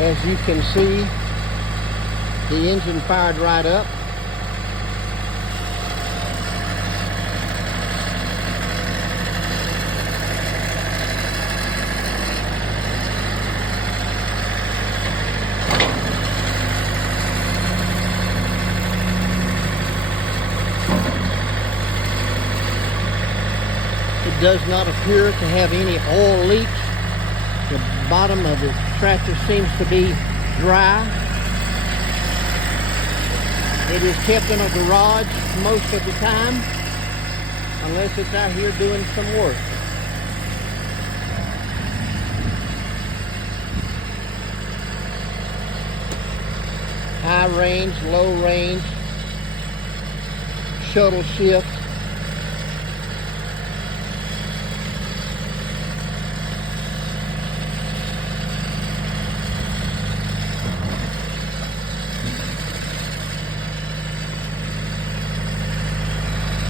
As you can see, the engine fired right up. It does not appear to have any oil leaks. The bottom of the tractor seems to be dry. It is kept in a garage most of the time, unless it's out here doing some work. High range, low range, shuttle shift.